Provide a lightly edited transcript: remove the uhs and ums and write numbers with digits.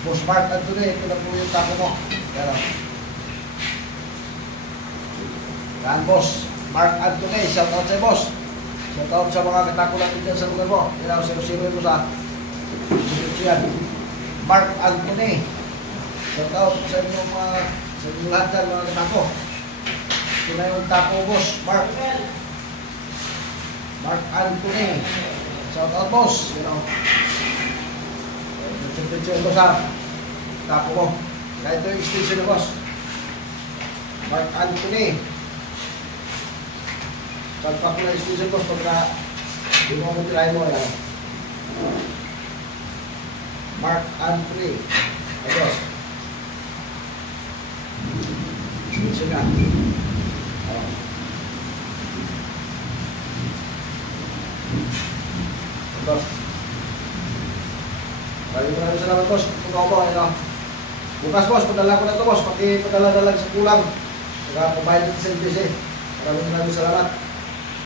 Boss Mark Anthony, ito na po yung tapo mo. Pero, yan boss, Mark Anthony, shout out sa'yo boss. Shout out sa mga katako natin dyan sa lugar mo. Yan ang 0-0 mo sa yan. Mark Anthony, shout out sa inyong mga, sa inyong lahat dyan mga katako. Ito na yung tapo boss, Mark Anthony, shout out boss. You know, picture ko sa tapo mo. Kaya ito yung station mo boss, Mark Anthony. Pagpa ko na yung station boss pagka yung mga mutirahin mo yan. Mark Anthony, ay boss, station nga. Boss, maraming salamat boss. Kung ako mo, bukas boss, padala ko na ito boss. Pati padala-dala sa kulang. Saka pabay natin sa NBC. Maraming salamat.